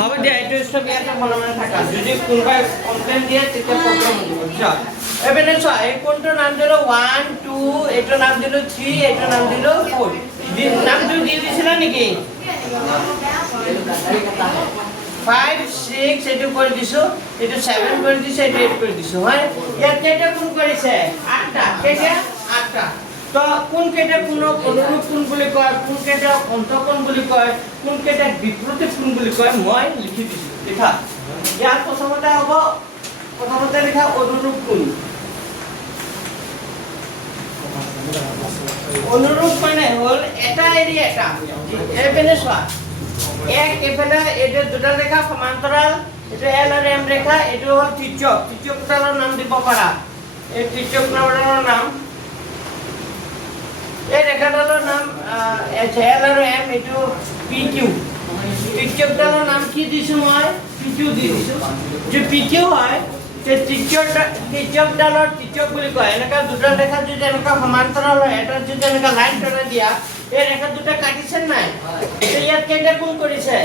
হ'ব দিয়া এইটো ষ্টপ ইয়াতে মনে থাকা যদি কোনোবাই কমপ্লেইন দিয়ে তেতিয়া প্ৰব্লেম হ'ব বুঝা এবেনে চোৱা এই কোনটো নাম দিলো 1 2 এইটো নাম দিলো 3 এইটো নাম দিলো 4 নামটো দি দিছিলা নেকি 5 6 এইটো কৰি দিছো এইটো 7 কৰি দিছো এইটো 8 কৰি দিছো হয় ইয়াত কেইটা কোন কৰিছে 8টা কেইটা 8টা তো কোন কেইটা কোন অনুৰূপ কোন বুলি কয় কোন কেইটা অন্তঃকোণ বুলি কয় কোন কেইটা বিপৰীত কোণ বুলি কয় মই লিখি দিছো লিখা ইয়াত প্ৰথমতে হ'ব প্ৰথমতে লিখা অনুৰূপ কোণ অনুৰূপ মানে হ'ল এটা এৰি এটা এপিনে চোৱা এক এফালে এইটো দুটা ৰেখা সমান্তৰাল এইটো এল আৰু এম ৰেখা এইটো হ'ল ত্ৰিজ্যক ত্ৰিজ্যকটালৰ নাম দিব পাৰা এই ত্ৰিজ্যকটালৰ নাম এই ৰেখাডালৰ নাম এল আৰু এম এইটো পি কিউ ত্ৰিজ্যকটালৰ নাম কি দিছো মই পি কিউ দি দিছো যে পি কিউ হয় তে ত্ৰিজ্যকডালৰ ত্ৰিজ্যক বুলি কয় এনেকা দুটা ৰেখা যদি এনেকা সমান্তৰাল হয় এটা যদি এনেকা লাইন টনা দিয়া এই ৰেখা দুটা কাটিছে নাই এটা ইয়াত কেইটা কোণ কৰিছে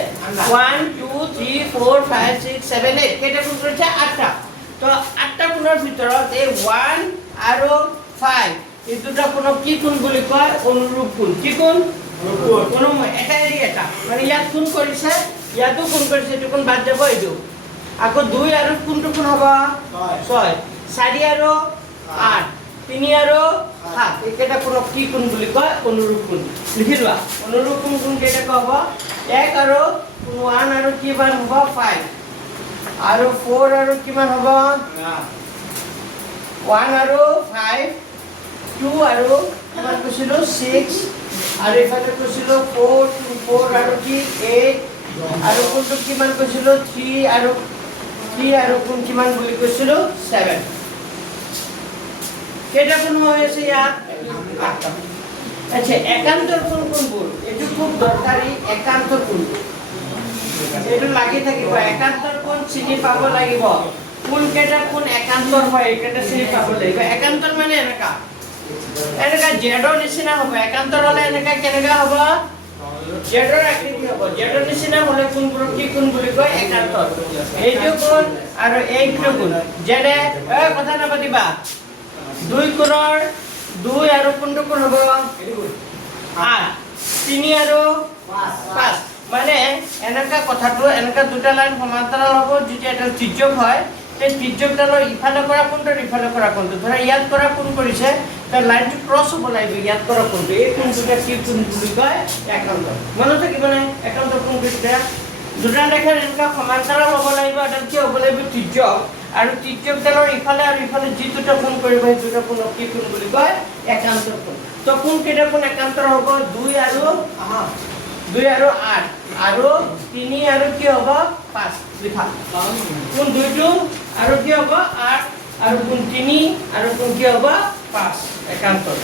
1 2 3 4 5 6 7 8 কেইটা কোণ কৰিছে 8টা তো 8টা কোণৰ ভিতৰত এই 1 আৰু 5 এই দুটা কোণক কি কোণ বুলি কয় অনুৰূপ কোণ কি কোণ অনুৰূপ কোণ এটা এৰি এটা মানে ইয়াত কোণ কৰিছে ইয়াতো কোণ কৰিছে এইটো কোণ বাদ যাব এইটো আকৌ 2 আৰু কোণটো কোণ হ'ব 6 4 আৰু 8 3 আৰু 7 একেটা কোণক কি কোণ বুলি কয় অনুৰূপ কোণ লিখি লোৱা অনুৰূপ কোণ কোণ কেইটা হ'ব 1 আৰু 1 আৰু কিমান হ'ব 5 আৰু 4 আৰু কিমান হ'ব 1 আৰু 5 2 আৰু কিমান কৈছিলো 6 আৰু এফালে কৈছিলো 4 আৰু কি 8 আৰু কোণটো কিমান কৈছিলো 3 আৰু কোণ কিমান বুলি কৈছিলো 7 কেইটা কোণ হৈ আছে ইয়াত 8টা আচ্ছা একান্তৰ কোণ কোনবোৰ এইটো খুব দৰকাৰী একান্তৰ কোণ এইটো লাগি থাকিব একান্তৰ কোণ চিনি পাব লাগিব কোন কেইটা কোণ একান্তৰ হয় এইকেইটা চিনি পাব লাগিব একান্তৰ মানে এনেকা জেডৰ নিচিনা হ'ব একান্তৰ হ'লে এনেকা কেনেকা হ'ব জেডৰ আকৃতি হ'ব জেডৰ নিচিনা হ'লে কোনবোৰ কি কোণ বুলি কয় একান্তৰ এইটো কোণ আৰু এইটো কোণ জেডে কথা নাপাতিবা 2 কোণৰ 2 আৰু কোনটো কোণ হ'ব 8 3 আৰু 5 মানে এনেকা কথাটো এনেকা দুটা লাইন সমান্তৰাল হ'ব যদি এটা ত্ৰিজ্যক হয় এই ত্ৰিজ্যকডালৰ ইফালে কৰা কোণটো ইফালে কৰা কোণটো ধৰা ইয়াত কৰা কোণ কৰিছে তাৰ লাইনটো ক্ৰছ হ'ব লাগিব ইয়াত কৰা কোণটো এই কোণটোকে কি কোণ বুলি কয় একান্তৰ মনত থাকিব নাই একান্তৰ কোণ কেইটা দুটা ৰেখাৰ এনেকা সমান্তৰাল হ'ব লাগিব এটা কি হ'ব লাগিব ত্ৰিজ্যক আৰু ত্ৰিজ্যকডালৰ ইফালে আৰু ইফালে যি দুটা কোণ কৰিব সেই দুটা কোণক কি কোণ বুলি কয় একান্তৰ কোণ তো কোণ কেইটা কোণ একান্তৰ হ'ব 2 আৰু 8 আৰু 3 আৰু কি হ'ব 5 লিখা কোণ 2টো আৰু কি হ'ব 8 আৰু কোণ 3 আৰু কোণ কি হ'ব 5 একান্তৰ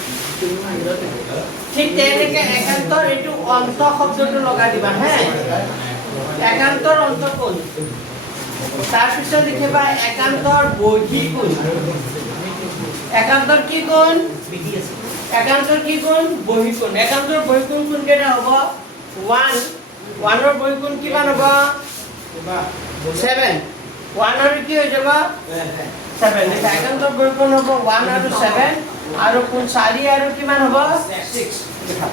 ঠিক তেনেকে একান্তৰ এইটো অন্ত শব্দটো লগাই দিবা হে একান্তৰ অন্তঃকোণ তাৰ পিছত লিখিবা একান্তৰ বহিঃ কোণ একান্তৰ কি কোণ একান্তৰ কি কোণ বহিঃ কোণ একান্তৰ বহিঃ কোণ কোন কেইটা হ'ব 1 ৰ বহিঃ কোণ কিমান হ'ব 7 1 আৰু কি হৈ যাব 7 লিখা একান্তৰ বহিঃ কোণ হ'ব 1 আৰু 7 আৰু কোণ 4 আৰু কিমান হ'ব 6 লিখা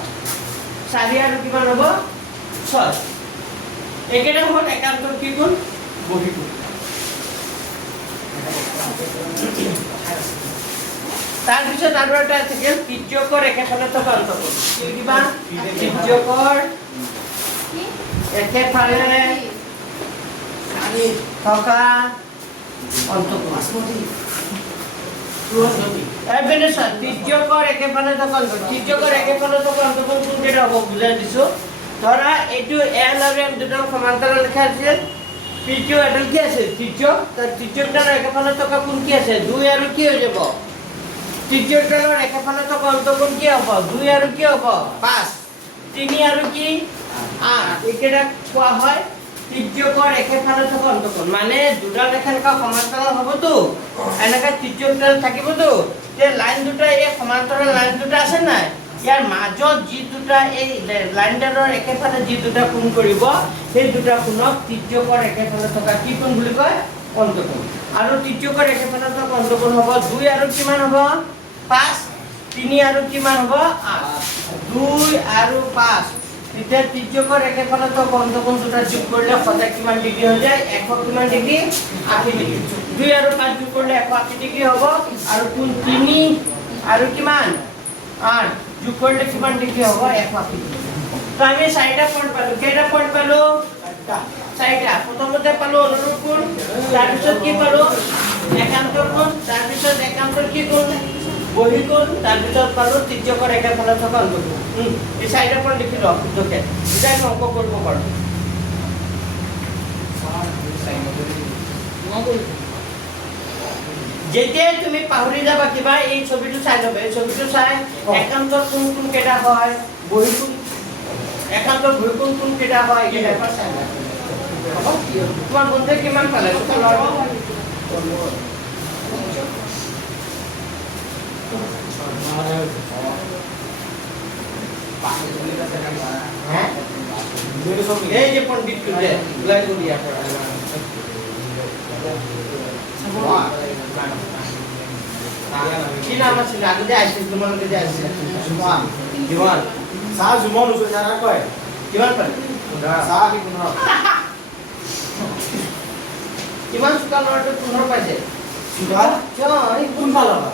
4 আৰু কিমান হ'ব 6 একেটা হ'ল একান্তৰ কি কোণ বহিঃ কোণ তাৰ পিছত আৰু এটা থাকিল ত্ৰিজ্যকৰ একেফালে থকা অন্তঃকোণ কি কিবা ত্ৰিজ্যকৰ একেফালে থকা অন্তঃকোণ এবেনে চা ত্ৰিজ্যকৰ একেফালে থকা অন্তঃকোণ ত্ৰিজ্যকৰ একেফালে থকা অন্তঃকোণ কোন কেইটা হ'ব বুজাই দিছো ধৰা এইটো এল আৰু এম দুটা সমান্তৰাল ৰেখা আছে পি কিউ এডাল কি আছে ত্ৰিজ্যক তাৰ ত্ৰিজ্যকডালৰ একেফালে থকা কোণ কি আছে 2 আৰু কি হৈ যাব ত্ৰিজ্যকডালৰ একেফালে থকা অন্তঃকোণ কি হ'ব 2 আৰু কি হ'ব 5 3 আৰু কি 8 একেটা কোৱা হয় ত্ৰিজ্যকৰ একেফালে থকা অন্তঃকোণ মানে দুটা ৰেখা সমান্তৰাল হ'বতো এনেকা ত্ৰিজ্যকডাল থাকিবতো তে লাইন দুটা এই সমান্তৰাল লাইন দুটা আছে নাই ইয়াৰ মাজত যি দুটা এই লাইনডালৰ একেফালে যি দুটা কোণ কৰিব সেই দুটা কোণক তিৰ্যকৰ একেফালে থকা কি কোণ বুলি কয় অন্তঃকোণ আৰু তিৰ্যকৰ একেফালে থকা অন্তঃকোণ হ'ব 2 আৰু কিমান হ'ব 5 3 আৰু কিমান হ'ব 8 2 আৰু 5 এতিয়া তিৰ্যকৰ একেফালে থকা অন্তঃকোণ দুটা যোগ কৰিলে সদায় কিমান ডিগ্ৰী হৈ যায় 100 কিমান ডিগ্ৰী 80 ডিগ্ৰী 2 আৰু 5 যোগ কৰিলে 180 ডিগ্ৰী হ'ব আৰু কোণ 3 আৰু কিমান 8 যোগ কৰিলে কিমান ডিগ্ৰী হ'ব 180 ডিগ্ৰী তো আমি চাৰিটা পইণ্ট পালো কেইটা পইণ্ট পালো চাৰিটা প্ৰথমতে পালো অনুৰূপ কোণ তাৰ পিছত কি পালো একান্তৰ কোণ তাৰ পিছত একান্তৰ কি কোণ বহিকোণ তাৰ পিছত পালো তিৰ্যকৰ একেফালে থকা অন্তঃকোণ এই চাৰিটা পইণ্ট লিখি লওক শুদ্ধকে এতিয়া আমি অংক কৰিব পাৰো যেতিয়াই তুমি পাহৰি যাবা কিবা এই ছবিটো চাই ল'বা এই ছবিটো চাই একান্তৰ কোণ কোণ কেইটা হয় বহিকোণ একান্তৰ বহিকোণ কোণ কেইটা হয় এই এবাৰ চাই ল'বা হ'ব তোমাৰ বন্ধুৱে কিমান পালে এই যে পণ্ডিতটো যে ওলাই গ'ল ইয়াৰ পৰা কি নাম আছিলে আগতে আহিছিল তোমালোকে যে আহিছিল জীৱন চাহ জুমন ওচৰ জানা কয় কিমান পালে চাহ কি 15 কিমান চোকা ল'ৰাটো 15 পাইছে চোকা কিয় এই কোন ভাল হ'ব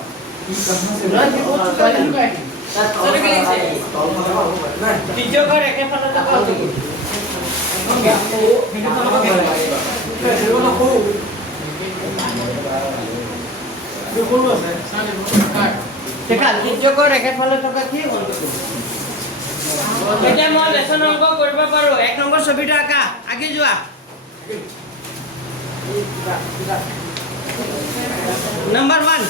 তিৰ্যকৰ একেফালে থকা অন্তঃকোণ তিৰ্যকৰ একেফালে থকা কি অন্তঃকোণ এতিয়া মই লেচন অংক কৰিব পাৰো 1 নম্বৰ ছবিটো আঁকা আগে যোৱা Number 1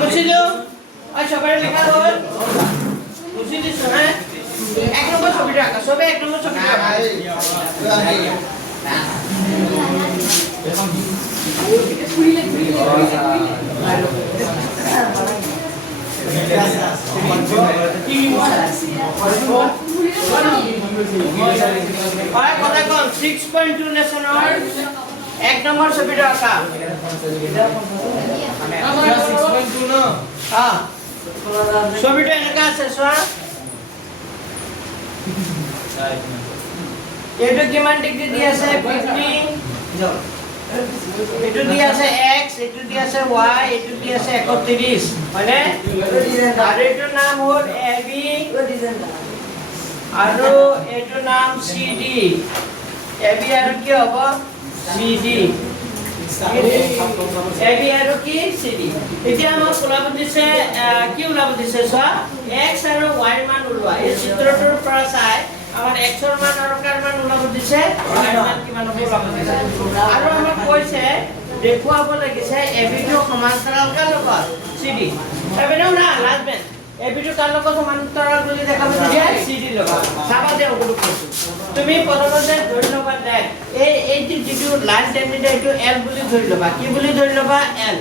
মুছি দিও সবাই লেখা হল মুছি দিছো হ্যাঁ 1 নম্বর ছবিটা আঁকা সবে 1 নম্বর ছবিটা আঁকা কথা কম 6.2 লেসনৰ 1 নম্বৰ ছবিটা আঁকা ছবিটা এনেকা আছে চোৱা এইটো কিমান ডিগ্ৰী দি আছে 50 এইটো দি আছে x এইটো দি আছে y এইটো দি আছে 31 মানে আৰু এইটো নাম হ'ল ab আৰু এইটো নাম cd ab আৰু কি হ'ব cd ab আৰু কি cd এতিয়া আমাক ওলাব দিছে কি ওলাব দিছে চোৱা x আৰু y মান ওলোৱা এই চিত্ৰটোৰ পৰা চাই আমাৰ x ৰ মান আৰু কাৰ মান ওলাব দিছে y মান কিমান হ'ব ওলাব দিছে আৰু আমাক কৈছে দেখুৱাব লাগিছে ab টো সমান্তৰাল কাৰ লগত cd এবেনো না লাজবেন ab টো কাৰ লগত সমান্তৰাল বুলি দেখাব দিছে cd লগত চাবা দে ওগুলো কৈছো তুমি প্ৰথমতে ধৰি লবা দেখ এই যিটো লাইন টেনডিটা এইটো l বুলি ধৰি লবা কি বুলি ধৰি লবা l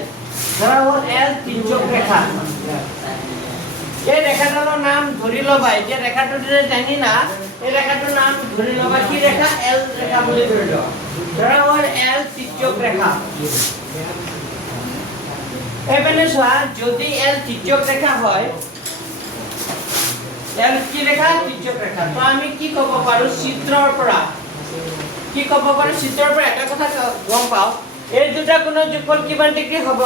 ধৰা হ'ল l তিৰ্যক ৰেখা এই ৰেখাটোৰ নাম ধৰি লবা এতিয়া ৰেখাটো যে জানি না এই ৰেখাটোৰ নাম ধৰি লবা কি ৰেখা l ৰেখা বুলি ধৰি লবা ধৰা হ'ল l তিৰ্যক ৰেখা এবেলে চোৱা যদি l তিৰ্যক ৰেখা হয় l কি ৰেখা তিৰ্যক ৰেখা তো আমি কি ক'ব পাৰো চিত্ৰৰ পৰা কি ক'ব পাৰো চিত্ৰৰ পৰা এটা কথা গম পাও এই দুটা কোণৰ যোগফল কিমান ডিগ্ৰী হ'ব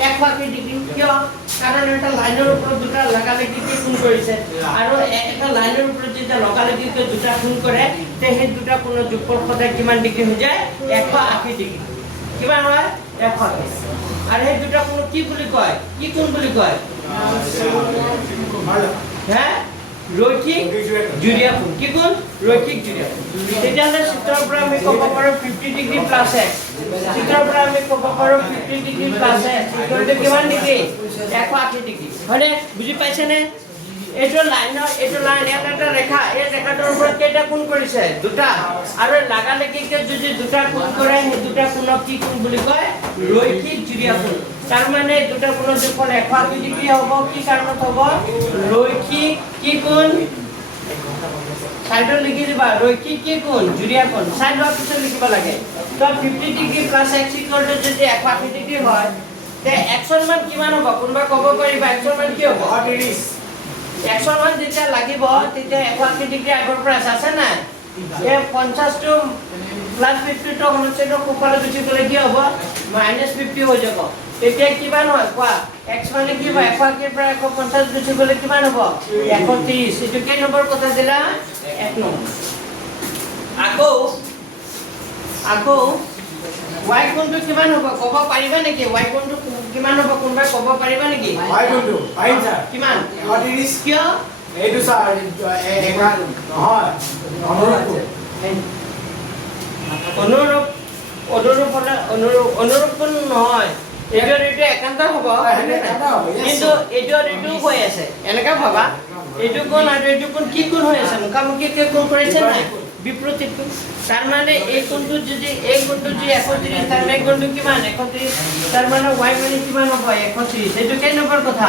180 ডিগ্ৰী কিয় কাৰণ এটা লাইনৰ ওপৰত দুটা লাগালাগি কোণ কৰিছে আৰু এটা লাইনৰ ওপৰত যেতিয়া লাগালাগি দুটা কোণ কৰে তে সেই দুটা কোণৰ যোগফল সদায় কিমান ডিগ্ৰী হৈ যায় 180 ডিগ্ৰী কিমান হয় 180 আৰু সেই দুটা কোণ কি বুলি কয় কি কোণ বুলি কয় হে ৰৈখিক জুৰীয়া কোণ কি কোণ ৰৈখিক জুৰীয়া কোণ তেতিয়াহ'লে চিত্ৰৰ পৰা আমি ক'ব পাৰোঁ 50 ডিগ্ৰী প্লাছ x চিত্ৰৰ পৰা আমি ক'ব পাৰোঁ 50 ডিগ্ৰী প্লাছ x ইকুৱেল কিমান ডিগ্ৰী 180 ডিগ্ৰী হয়নে বুজি পাইছেনে এইটো লাইন ইয়াত এটা ৰেখা এই ৰেখাটোৰ ওপৰত কেইটা কোণ কৰিছে দুটা আৰু লাগালেকিকে যদি দুটা কোণ কৰে সেই দুটা কোণক কি কোণ বুলি কয় ৰৈখিক জুৰীয়া কোণ তাৰ মানে দুটা কোণৰ যোগফল 180 ডিগ্ৰী হ'ব কি কাৰণত হ'ব ৰৈখিক কি কোণ সাইডত লিখি দিবা ৰৈখিক কি কোণ জুৰীয়া কোণ সাইড হোৱাৰ পিছত লিখিব লাগে তো 50 degree plus x equal to যদি 180 ডিগ্ৰী হয় তে x ৰ মান কিমান হ'ব কোনবা ক'ব পাৰিবা x ৰ মান কি হ'ব 30 x ৰ মান যেতিয়া লাগিব তেতিয়া 180 ডিগ্ৰী আগৰ পৰা আছে না এই 50 টো প্লাস 50 টো হলছেটো কোপালে গুচি গলে কি হ'ব -50 হৈ যাব তেতিয়া কিমান হয় কোৱা x মানে কি হয় 180 পৰা 150 গুচি গলে কিমান হ'ব 130 এটো কেই নম্বৰ কথা দিলা 1 নম্বৰ আকৌ y কোনটো কিমান হ'ব ক'ব পাৰিবা নেকি y কোনটো কিমান হ'ব কোনবা ক'ব পাৰিবা নেকি y কোনটো পাৰিম স্যাৰ কিমান 30 কিয় এইটো স্যাৰ নহয় অনুৰূপ কোন নহয় এইটো একান্ত হ'ব কিন্তু এইটো হৈ আছে এনেকা ভাবা এইটো কোন আৰু এইটো কোন কি কোন হৈ আছে মুখামুখি কে কোন কৰিছে না বিপৰীত কোণ তাৰ মানে এই কোণটো যদি 130 তাৰ মানে কোণটো কিমান 130 তাৰ মানে y মানে কিমান হ'ব 130 এইটো কেই নম্বৰ কথা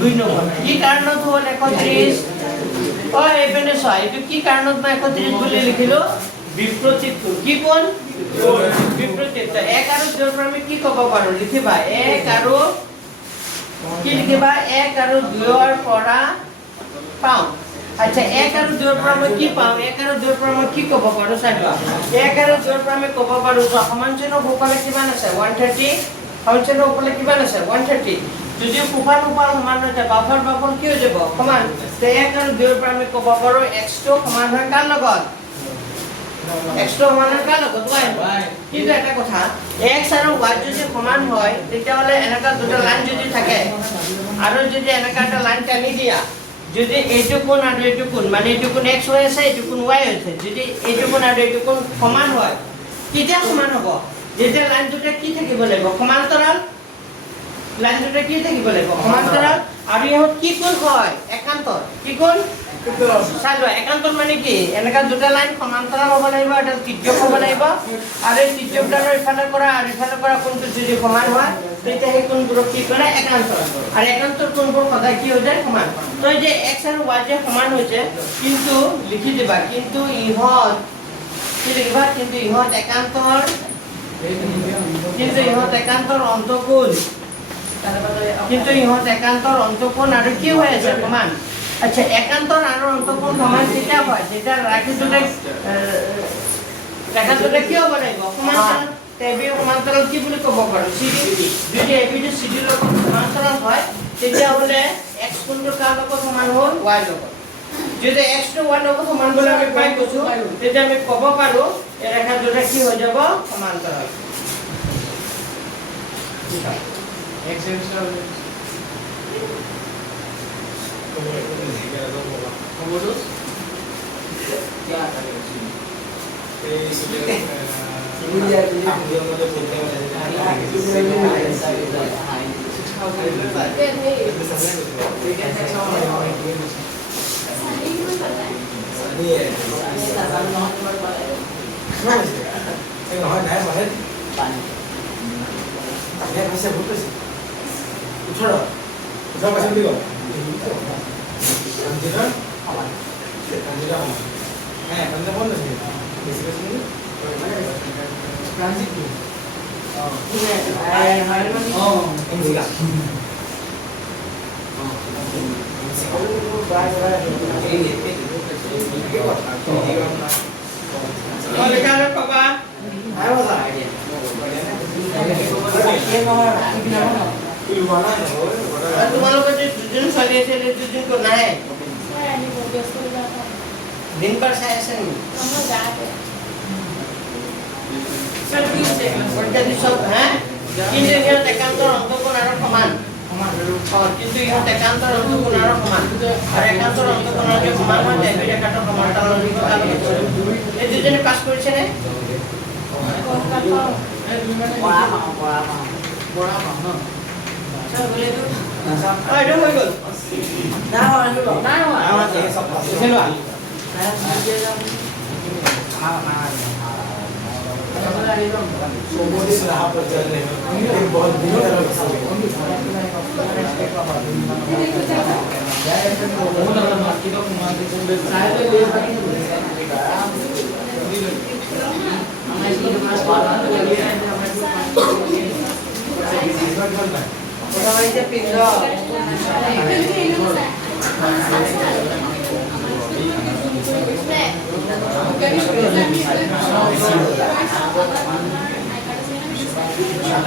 2 নম্বৰ কি কাৰণত হ'ল 130 এইপিনে চোৱা এইটো কি কাৰণত মই 130 বুলি লিখিলো বিপৰীত কোণ কি কোণ বিপৰীত তো 1 আৰু 2 পৰা আমি কি ক'ব পাৰো লিখিবা 1 আৰু কি লিখিবা 1 আৰু 2 ৰ পৰা পাওঁ আচ্ছা 1 আৰু 2 ৰ পৰা মই কি পাওঁ 1 আৰু 2 ৰ পৰা মই কি ক'ব পাৰো চাইবা 1 আৰু 2 ৰ পৰা আমি ক'ব পাৰো সমান চিহ্ন ওপৰলে কিমান আছে 130 সমান চিহ্ন ওপৰলে কিমান আছে 130 যদি ফুফাল সমান হয় তে বাফল কি হৈ যাব সমান তে 1 আৰু 2 ৰ পৰা আমি ক'ব পাৰো x টো সমান হয় কাৰ লগত x টো সমান হয় কাৰ লগত y কিন্তু এটা কথা x আৰু y যদি সমান হয় তেতিয়াহ'লে এনেকা দুটা লাইন যদি থাকে আৰু যদি এনেকা এটা লাইন টানি দিয়া যদি এইটো কোণ আৰু এইটো কোণ মানে এইটো কোণ x হৈ আছে এইটো কোণ y হৈছে যদি এইটো কোণ আৰু এইটো কোণ সমান হয় কেতিয়া সমান হ'ব যেতিয়া লাইন দুটা কি থাকিব লাগিব সমান্তৰাল লাইন দুটা কি থাকিব লাগিব সমান্তৰাল আৰু ইহঁত কি কোণ হয় একান্তৰ কি কোণ চালো একান্তৰ মানে কি এনেকা দুটা লাইন সমান্তৰাল হ'ব লাগিব এটা তিৰ্যক হ'ব লাগিব আৰু এই তিৰ্যকডালৰ ইফালে কৰা আৰু ইফালে কৰা কোণটো যদি সমান হয় তেতিয়া সেই কোণবোৰক কি কৰে একান্তৰ আৰু একান্তৰ কোণবোৰ সদায় কি হৈ যায় সমান তো এই যে x আৰু y যে সমান হৈছে কিন্তু লিখি দিবা কিন্তু ইহঁত কি লিখিবা কিন্তু ইহঁত একান্তৰ অন্তকোণ আৰু কি হৈ আছে সমান আচ্ছা একান্তৰ আৰু অন্তকোণ সমান কেতিয়া হয় যেতিয়া ৰাখি দুটা ৰেখা দুটা কি হ'ব লাগিব সমান্তৰাল এবি সমান্তৰাল কি বুলি ক'ব পাৰো সিডি যদি এবি টো সিডি লগত সমান্তৰাল হয় তেতিয়া হ'লে x কোণটো কাৰ লগত সমান হ'ল y লগত যদি x টো y লগত সমান বুলি আমি পাই গৈছো তেতিয়া আমি ক'ব পাৰো এই ৰেখা দুটা কি হৈ যাব সমান্তৰাল x সেমিস্টাৰ কমোডোস क्या তোমালোকৰ যে দুজন ছোৱালী আছে দুজন কো নাই दिन पर से ऐसे नहीं हम जाते सर ठीक है और जल्दी सब हैं किन जगह एकांतर অন্তকোণ আৰু সমান কিন্তু ইহঁত একান্তৰ অন্তঃকোণৰ সমান আৰু একান্তৰ অন্তঃকোণৰ যে সমান হয় এবিধ একান্তৰ সমান্তৰাল অধিকতা এই দুজনে পাছ কৰিছে নে এইটো হৈ গ'ল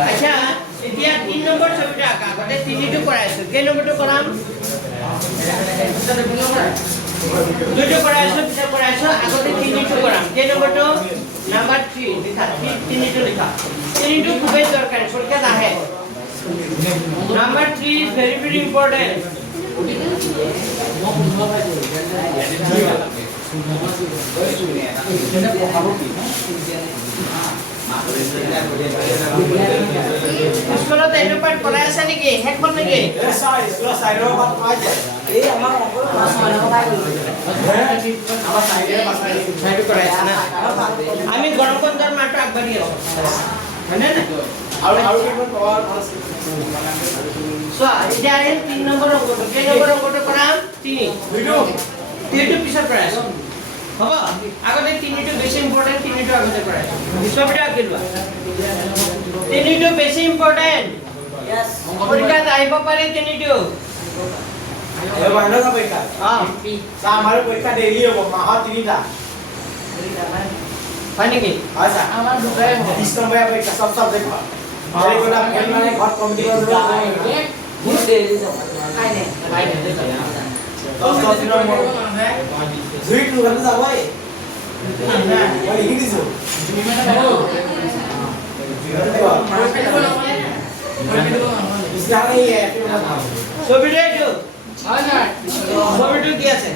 আচ্ছা এতিয়া 3 নম্বৰ ছবিটা আঁকা আগতে 3টো কৰাইছো কেই নম্বৰটো কৰাম 2টো কৰাইছো পিছে কৰাইছো আগতে 3টো কৰাম কেই নম্বৰটো নাম্বাৰ 3 লিখা 3টো লিখা 3টো খুবই দৰকাৰী পৰীক্ষাত আহে number 3 is very very important স্কুলত এইটো পাঠ পঢ়াই আছে নেকি শেষ হ'ল নেকি আমি গৰম বন্ধৰ মাহটো আগবাঢ়ি আছো হয়নে চোৱা এতিয়া আহিল 3 নম্বৰ অংকটো কেই নম্বৰ অংকটো কৰাম 3টো পিছত কৰাইছো হ'ব আগতে 3টো বেছি ইম্পৰ্টেন্ট 3টো আগতে কৰাইছো ছবিটা আঁকিলোৱা 3টো বেছি ইম্পৰ্টেন্ট পৰীক্ষাত আহিব পাৰে 3টো हमारे परीक्षा डेली हो माह 3টা হয় নেকি আচ্ছা আমার 20 নম্বর পরীক্ষা সব সাবজেক্ট হয় তাহলে কোটা ফেল মানে ঘর কমিটি করে বহুত ডেলি খাইনে 10 দিনৰ মোৰ জুই টু গান যাবই না মই লিখি দিছো ছবিটো কি আছে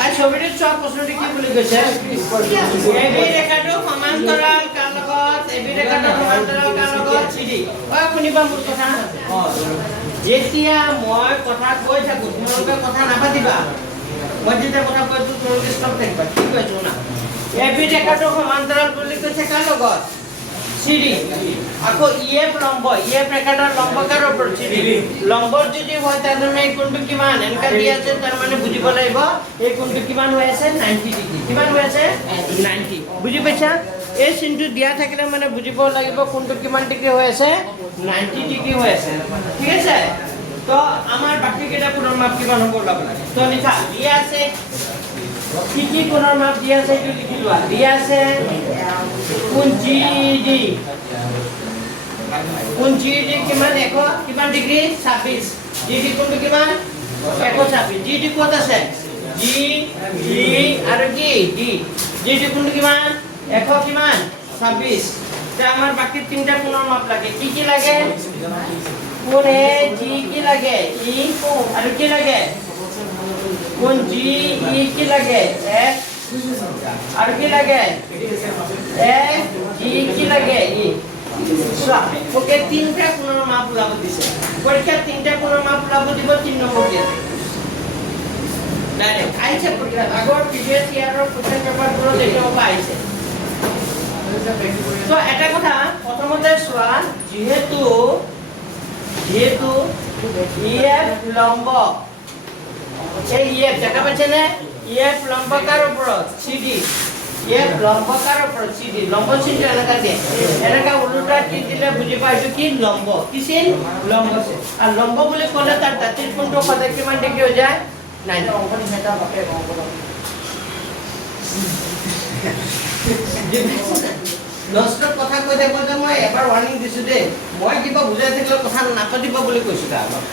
আর ছবিটো সব প্রশ্নটি কি বলি গৈছে এবি রেখাটো সমান্তরাল কার লগত এবি রেখাটো সমান্তরাল কার লগত সিডি ওই শুনিবা মোৰ কথা যেতিয়া মই কথা কৈ থাকো তোমালোকে কথা নাপাতিবা মই যেতিয়া কথা কৈ তো তোমালোকে ষ্টপ থাকিবা ঠিক আছে না এবি রেখাটো সমান্তরাল বুলি কৈছে কার লগত সিডি আকো ইএফ লম্ব ইএফ রেখাটার লম্ব কার উপর সিডি লম্বর যদি হয় তার মানে এই কোণটো কিমান এনকা দি আছে তার মানে বুঝিব লাগিব এই কোণটো কিমান হৈ আছে 90 ডিগ্ৰী কিমান হৈ আছে 90 বুঝি পাইছা এই চিনটো দিয়া থাকিলে মানে বুঝিব লাগিব কোণটো কিমান ডিগ্ৰী হৈ আছে 90 ডিগ্ৰী হৈ আছে ঠিক আছে তো আমাৰ বাকি কেইটা কোণৰ মাপ কিমান হ'ব ওলাব লাগে তো লিখা দিয়া আছে কি কোণৰ মাপ দিয়া আছে এইটো লিখি লোৱা দিয়া আছে কোণ জিডি কোণ জিডি কিমান কিমান ডিগ্ৰী 26 জিডি কোণটো কিমান 126 জিডি ক'ত আছে জি ই আৰু কি ডি জিডি কোণটো কিমান 100 কিমান 26 তে আমাৰ বাকি তিনটা কোণৰ মাপ লাগে কি লাগে কোণ এ জি কি লাগে ই আৰু কি লাগে কোণ জি ই কি লাগে এ আৰু কি লাগে এ জি কি লাগে ই ওকে তিনটা কোণৰ মাপ ওলাব দিছে পৰীক্ষাত তিনটা কোণৰ মাপ ওলাব দিব 3 নম্বৰ দিয়ে ডাইৰেক্ট আইছে পৰীক্ষাত আগৰ প্ৰিভিয়াস ইয়াৰৰ কোৱেশ্চন পেপাৰবোৰত এইটো পাইছে তো এটা কথা প্ৰথমতে চোৱা যেহেতু ইএফ লম্ব এই ইএফ দেখা পাইছে নে ইএফ লম্ব কাৰ ওপৰত সিডি ইএফ লম্ব কাৰ ওপৰত সিডি লম্ব চিনটো এনেকা দিয়ে এনেকা উল্টা কি দিলে বুজি পাইছো কি লম্ব কি চিন লম্ব চিন আৰু লম্ব বুলি ক'লে তাৰ দাঁতিৰ কোণটো সদায় কিমান ডিগ্ৰী হৈ যায় 90 অংক নিচিনা বাপে অংক নষ্টৰ কথা কৈ থাকোঁতে মই এবাৰ ৱাৰ্নিং দিছো দেই মই কিবা বুজাই থাকিলে কথা নাপাতিব বুলি কৈছো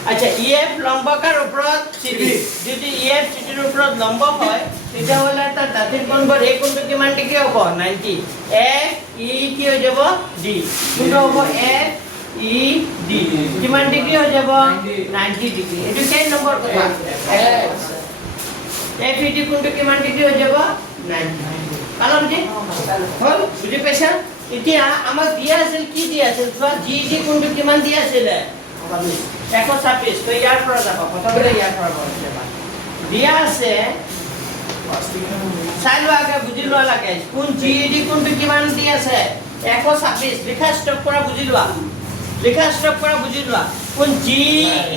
আচ্ছা ইএফ লম্বকাৰ ওপৰত সিডি যদি ইএফ সিডিৰ ওপৰত লম্ব হয় তেতিয়াহ'লে তাৰ দাঁতিৰ কোণবোৰ এই কোণটো কিমান ডিগ্ৰী হ'ব 90 এ ই কি হৈ যাব ডি কোনটো হ'ব এ ই ডি কিমান ডিগ্ৰী হৈ যাব 90 ডিগ্ৰী এটো কেই নম্বৰ কথা এফ ই ডি কোনটো কিমান ডিগ্ৰী হৈ যাব 90 কালম কি হল বুজি পাইছা এতিয়া আমাক দিয়া আছিল কি দিয়া আছিল চোৱা জি ডি কোনটো কিমান দিয়া আছিল 126 তো ইয়াৰ পৰা যাব প্ৰথমতে ইয়াৰ পৰা যাব দিয়া আছে চাইলো আগে বুজি লোৱা লাগে কোন জি ডি কোনটো কিমান দিয়া আছে 126 লিখা ষ্টপ কৰা বুজি লোৱা কোন জি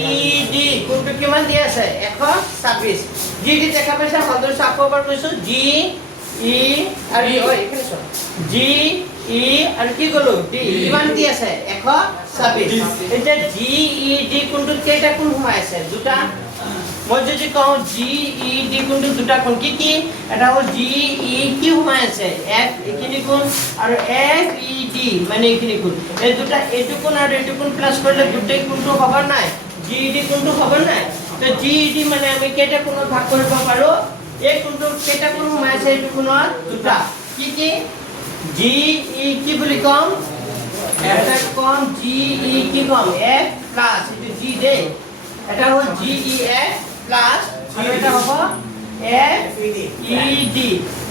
ই ডি কোনটো কিমান দিয়া আছে 126 জি ডি দেখা পাইছা হলদৰ চাপৰ কৈছো জি ই আৰু ঐ এখানে চোৱা জি ই আৰু কি গলো ডি কিমান দি আছে 126 এটা জি ই ডি কোনটো কেইটা কোন সোমাই আছে দুটা মই যদি কওঁ জি ই ডি কোনটো দুটা কোন কি এটা হ'ল জি ই কি সোমাই আছে এফ এখিনি কোন আৰু এফ ই ডি মানে এখিনি কোন এই দুটা এইটো কোন আৰু এইটো কোন প্লাস কৰিলে দুটাই কোনটো হ'ব নাই জি ই ডি কোনটো হ'ব নাই তো জি ই ডি মানে আমি কেইটা কোনত ভাগ কৰিব পাৰো এই কোনটো কেইটা কোন সোমাই আছে এইটো কোনত দুটা কি জি ই কি বুলি কম এটা কম জি ই কি কম এফ প্লাস এটা জি দে এটা হল জি ই এফ প্লাস আৰু এটা হ'ব এফ ই ডি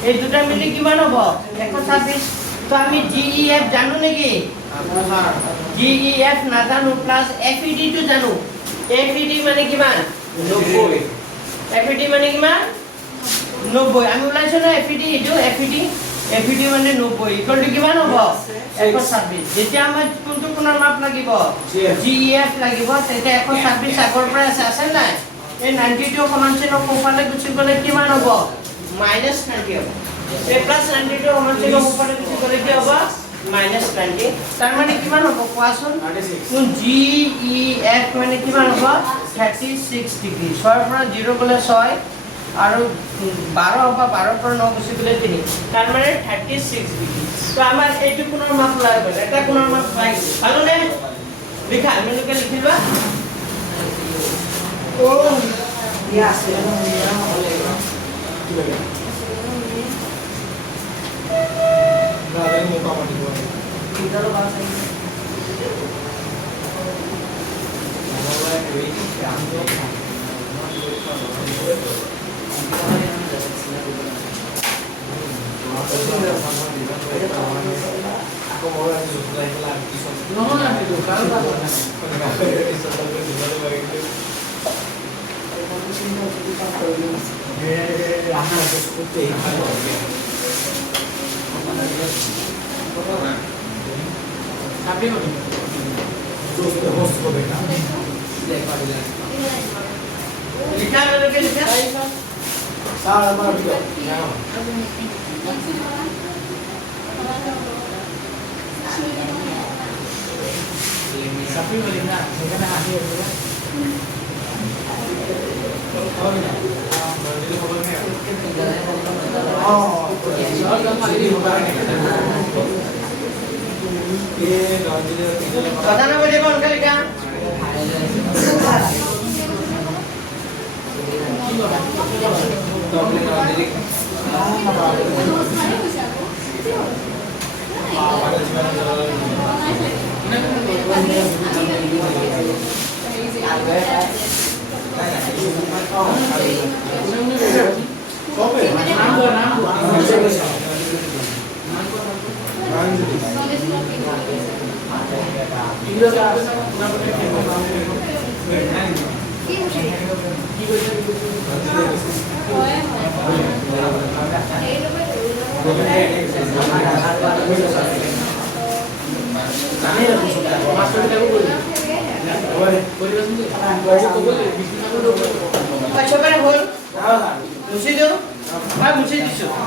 এই দুটা মিলি কিমান হ'ব 126 তো আমি জি ই এফ জানো নেকি জি ই এফ নাজানো প্লাস এফ ই ডি তো জানো এফ ই ডি মানে কিমান 90 এফ ই ডি মানে কিমান 90 আমি ওলাইছো না এফ ই ডি এইটো এফ ই ডি মানে 90 ইকুয়াল টু কিমান হ'ব 126 যেতিয়া আমাৰ কোনটো কোণৰ মাপ লাগিব জি ই এফ লাগিব তেতিয়া 126 আগৰ পৰা আছে নাই এই 90 টো সমান চিহ্ন কোফালে গুচি গলে কিমান হ'ব -90 হ'ব এই প্লাস 90 টো সমান চিহ্ন কোফালে গুচি গলে কি হ'ব -90 তাৰ মানে কিমান হ'ব কোৱাচোন কোন জি ই এফ মানে কিমান হ'ব 36 ডিগ্ৰী 6 পৰা 0 গলে 6 আৰু 12 হ'ব 12 পৰা 9 গুচি গলে 3 তাৰ মানে 36 ডিগ্ৰী তো আমাৰ এইটো কোণৰ মাপ ওলাই গ'ল এটা কোণৰ মাপ পাই ভালনে লিখা মেনুকে লিখিবা ও ইয়া আছে लिखा मैंने के लिखा सारा मार दिया साफी वाली ना मेरे ना आगे है और ना मेरे खबर में हां और कम खाली होगा ये राजले पता ना मुझे कौन का लिखा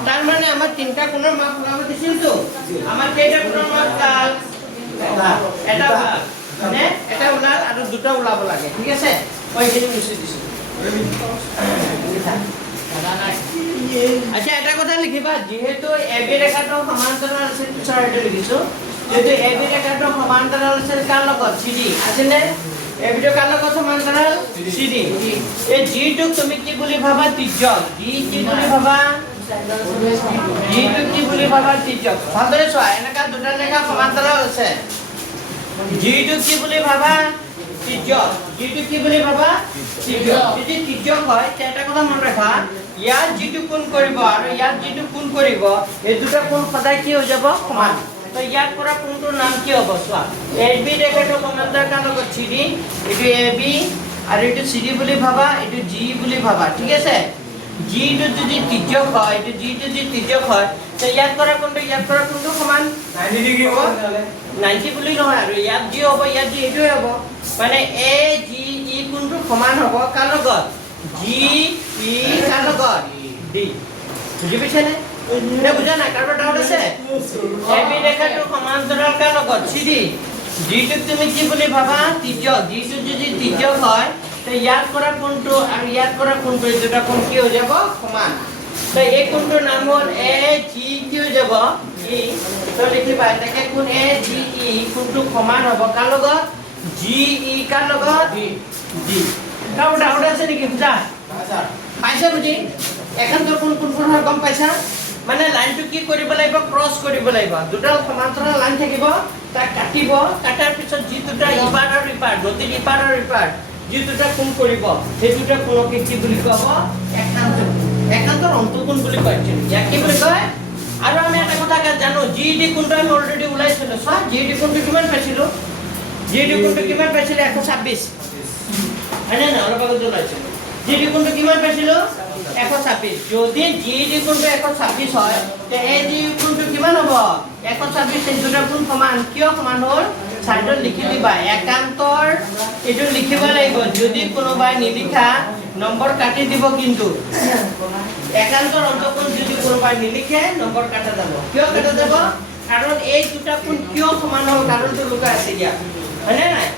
তার মানে আমার তিনটা কোণৰ মাপ ওলাব দিছিল তো আমাৰ কেইটা কোণৰ মাপ কাল এটা মানে এটা ওলাল আৰু দুটা ওলাব লাগে ঠিক আছে মই এখিনি মুছি দিছো আচ্ছা এটা কথা লিখিবা যেহেতু এবি ৰেখাটো সমান্তৰাল আছে পিছৰটো লিখিছো যেহেতু এবি ৰেখাটো সমান্তৰাল আছে কাৰ লগত সিডি আছে নে এবিটো কাৰ লগত সমান্তৰাল সিডি এই জি টো তুমি কি বুলি ভাবা ত্ৰিজ্যক জি কি বুলি ভাবা জি টো কি বুলি ভাবা ত্ৰিজ্যক ভালদৰে চোৱা এনেকা দুটা ৰেখা সমান্তৰাল আছে যিটো কি বুলি ভাবা তিৰ্যক যিটো কি বুলি ভাবা তিৰ্যক যদি তিৰ্যক হয় এটা কথা মনত ৰাখা ইয়াত যিটো কোণ কৰিব আৰু ইয়াত যিটো কোণ কৰিব এই দুটা কোণ সদায় কি হৈ যাব সমান তো ইয়াত পৰা কোণটোৰ নাম কি হ'ব চোৱা AB ৰেখাটো সমান্তৰাল কাৰ লগত CD এইটো AB আৰু এইটো CD বুলি ভাবা এইটো G বুলি ভাবা ঠিক আছে Gটো যদি তিৰ্যক হয় এইটো Gটো যদি তিৰ্যক হয় তো ইয়াত পৰা কোণটো সমান 90 ডিগ্ৰী হ'ব 90 বুলি নহয় আৰু ইয়াত যি হ'ব ইয়াত যি এইটোৱে হ'ব মানে AGE কোণটো সমান হ'ব কাৰ লগত GE কাৰ লগত D বুজি পাইছানে নে বুজা নাই কাৰোবাৰ ডাউট আছে AB ৰেখাটো সমান্তৰাল কাৰ লগত CD যিটো তুমি কি বুলি ভাবা তিৰ্যক যিটো যদি তিৰ্যক হয় তো ইয়াত কৰা কোণটো আৰু ইয়াত কৰা কোণটো এই দুটা কোণ কি হৈ যাব সমান তো এই কোণটোৰ নাম হ'ল AGE কি হৈ যাব E তো লিখিবা এটাকে কোণ AGE কোণটো সমান হ'ব কাৰ লগত GE কাৰ লগত D কাৰোবাৰ ডাউট আছে নেকি বুজা পাইছা বুজি একান্তৰ কোণ কোনখন হয় গম পাইছা মানে লাইনটো কি কৰিব লাগিব ক্ৰস কৰিব লাগিব দুটা সমান্তৰাল লাইন থাকিব তাক কাটিব কাটাৰ পিছত যি দুটা ইপাৰ আৰু ইপাৰ গতিৰ ইপাৰ আৰু ইপাৰ যি দুটা কোণ কৰিব সেই দুটা কোণকে কি বুলি কব একান্তৰ অন্তঃকোণ বুলি কয় ইয়াক কি বুলি কয় আৰু আমি এটা কথা জানো GD কোণটো আমি অলৰেডি ওলাইছিলো চোৱা GD কোণটো কিমান পাইছিলো GD কোণটো কিমান পাইছিলো 126 হয়নে না অলপ আগত ওলাইছিলো GD কোণটো কিমান পাইছিলো 126 যদি GD কোণটো 126 হয় তে AD কোণটো কিমান হ'ব 126 এই দুটা কোণ সমান কিয় সমান হ'ল সাইডত লিখি দিবা একান্তৰ এটো লিখিব লাগিব যদি কোনোবাই নিলিখা নম্বৰ কাটি দিব কিন্তু একান্তৰ অন্তঃকোণ যদি কোনোবাই নিলিখে নম্বৰ কাটা যাব কিয় কাটা যাব কাৰণ এই দুটা কোণ কিয় সমান হ'ল কাৰণটো লুকাই আছে দিয়া হয়নে নাই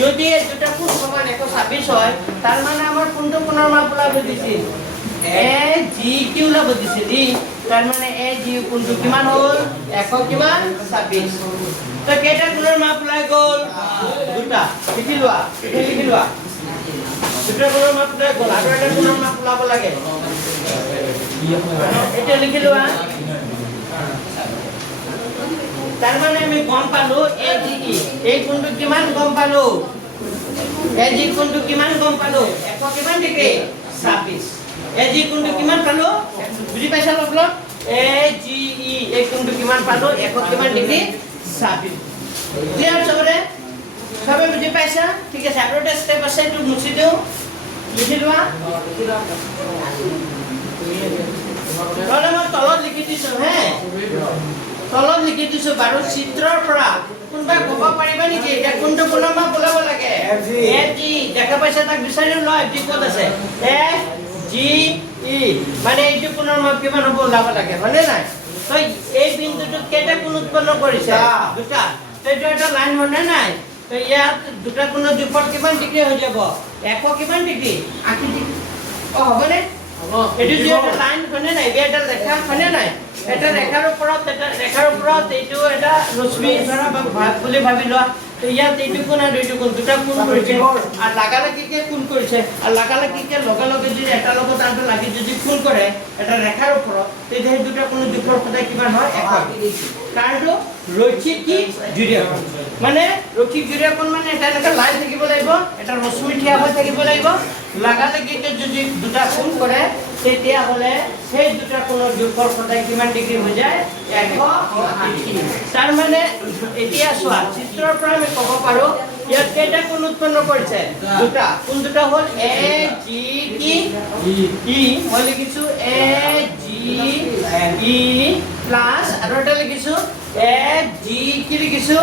যদি এই দুটা কোণ সমান 126 হয় তাৰ মানে আমাৰ কোনটো কোণৰ মাপ ওলাব দিছিল AG কি ওলাব দিছিল D তাৰ মানে AG কোণটো কিমান হ'ল 100 কিমান 26 তো কেইটা কোণৰ মাপ ওলাই গ'ল দুটা লিখি লোৱা দুটা কোণৰ মাপ ওলাই গ'ল আৰু এটা কোণৰ মাপ ওলাব লাগে এটা লিখি লোৱা তাৰ মানে আমি গম পালো AGE এই কোণটো কিমান গম পালো AG কোণটো কিমান গম পালো 100 কিমান ডিগ্ৰী 26 AG কোণটো কিমান পালো বুজি পাইছা লোক AGE এই কোণটো কিমান পালো 100 কিমান ডিগ্ৰী 26 ক্লিয়াৰ সবৰে সবে বুজি পাইছা ঠিক আছে আৰু এটা স্টেপ আছে এইটো মুছি দিও লিখি লোৱা নহলে মই তলত লিখি দিছো হে তলত লিখি দিছো বাৰু চিত্ৰৰ পৰা কোনবা ক'ব পাৰিবা নেকি এটা কোনটো কোণৰ মাপ ওলাব লাগে FG দেখা পাইছা তাক বিচাৰি লোৱা FG ক'ত আছে FGE মানে এইটো কোণৰ মাপ কিমান হ'ব ওলাব লাগে হয়নে নাই তো এই বিন্দুটো কেইটা কোণ উৎপন্ন কৰিছে দুটা তো এটা লাইন হয়নে নাই তো ইয়াত দুটা কোণৰ যোগফল কিমান ডিগ্ৰী হৈ যাব 100 কিমান ডিগ্ৰী 80 ডিগ্ৰী হ'বনে এটো যে এটা লাইন হয়নে নাই এটা ৰেখা হয়নে নাই এটা ৰেখাৰ ওপৰত এইটো এটা ৰশ্মি ধৰা বা ভাগ বুলি ভাবি লোৱা তো ইয়াত এইটো কোণ আৰু এইটো কোণ দুটা কোণ কৰিছে আৰু লাগালাগিকে কোণ কৰিছে আৰু লাগালাগিকে লগে যদি এটা লগত আনটো লাগি যদি কোণ কৰে এটা ৰেখাৰ ওপৰত তেতিয়া সেই দুটা কোণৰ যোগফল সদায় কিমান হয় 100 কাৰণটো ৰৈখিক কি জুৰীয়া কোণ মানে ৰৈখিক জুৰীয়া কোণ মানে এটা এনেকা লাইন থাকিব লাগিব এটা ৰশ্মি থিয়া হৈ থাকিব লাগিব লাগালাগিকে যদি দুটা কোণ কৰে তেতিয়া হলে সেই দুটা কোণৰ যোগফল সদায় কিমান ডিগ্ৰী হৈ যায় 180 তাৰ মানে এতিয়া চোৱা চিত্ৰৰ পৰা আমি ক'ব পাৰো ইয়াত কেইটা কোণ উৎপন্ন কৰিছে দুটা কোণ দুটা হ'ল AGE মই লিখিছো AGE প্লাস আৰু এটা লিখিছো FG কি লিখিছো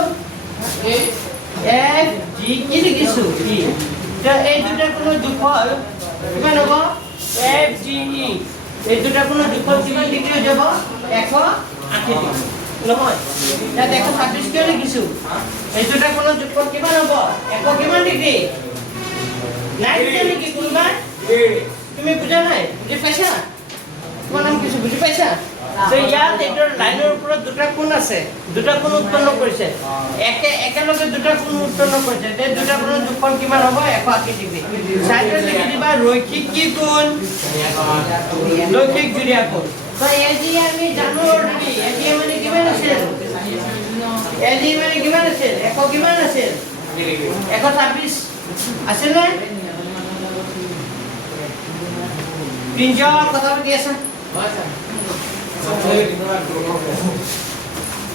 FG কি লিখিছো তো এই দুটা কোণৰ যোগফল কিমান হ'ব FGE এই দুটা কোণৰ যোগফল কিমান ডিগ্ৰী হৈ যাব 180 ডিগ্ৰী নহয় ইয়াত 126 কিয় লিখিছো এই দুটা কোণৰ যোগফল কিমান হ'ব 100 কিমান ডিগ্ৰী নাই বুজা নেকি কোনবা তুমি বুজা নাই বুজি পাইছা তোমাৰ নাম কিছু বুজি পাইছা তো ইয়াত এইটোৰ লাইনৰ ওপৰত দুটা কোণ আছে দুটা কোণ উৎপন্ন কৰিছে একেলগে দুটা কোণ উৎপন্ন কৰিছে তে দুটা কোণৰ যোগফল কিমান হ'ব 180 ডিগ্ৰী সাইডত লিখি দিবা ৰৈখিক কি কোণ ৰৈখিক জুৰীয়া কোণ তো এজি আমি জানো অলৰেডি এজি মানে কিমান আছে এজি মানে কিমান আছিল? 100 কিমান আছিল? 126 আছিল নে? প্ৰিঞ্জল কথা পাতি আছে।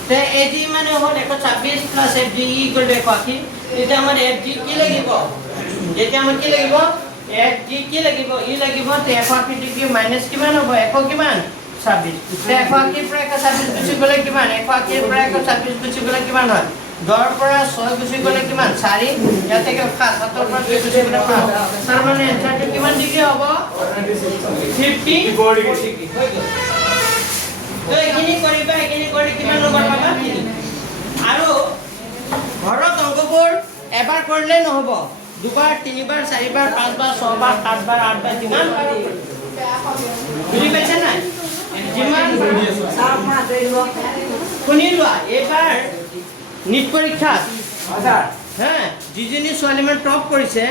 তে এজি মানে হ'ল 126 প্লাস এফজি ইকুয়াল টু 180। এটা আমার এফজি কি লাগিব? যেটা আমার কি লাগিব? এফজি কি লাগিব? ই লাগিব তে 180 ডিগ্রি মাইনাস কিমান হ'ব? 100 কিমান? 26। তে 180 পৰা 126 গুচি গলে কিমান? 180 পৰা 126 গুচি গলে কিমান হয়? 10 পৰা 6 গুচি গলে কিমান? 4। ইয়াতে 7 7 পৰা 2 গুচি গলে 5। তাৰ মানে এনসাৰটো কিমান ডিগ্ৰি হ'ব? 54 ডিগ্ৰি হৈ গ'ল। তো এখিনি কৰিবা, এখিনি কৰি কিমান নম্বৰ পাবা? 3। আৰু ঘৰত অংকবোৰ এবাৰ কৰিলে নহব, দুবাৰ, তিনিবাৰ, চাৰিবাৰ, পাঁচবাৰ, ছবাৰ, সাতবাৰ, আঠবাৰ, যিমান পাৰো বুজি পাইছে নাই? যিমান শুনি লোৱা, এইবাৰ নিট পৰীক্ষাত হা যিজনী ছোৱালী মানে টপ কৰিছে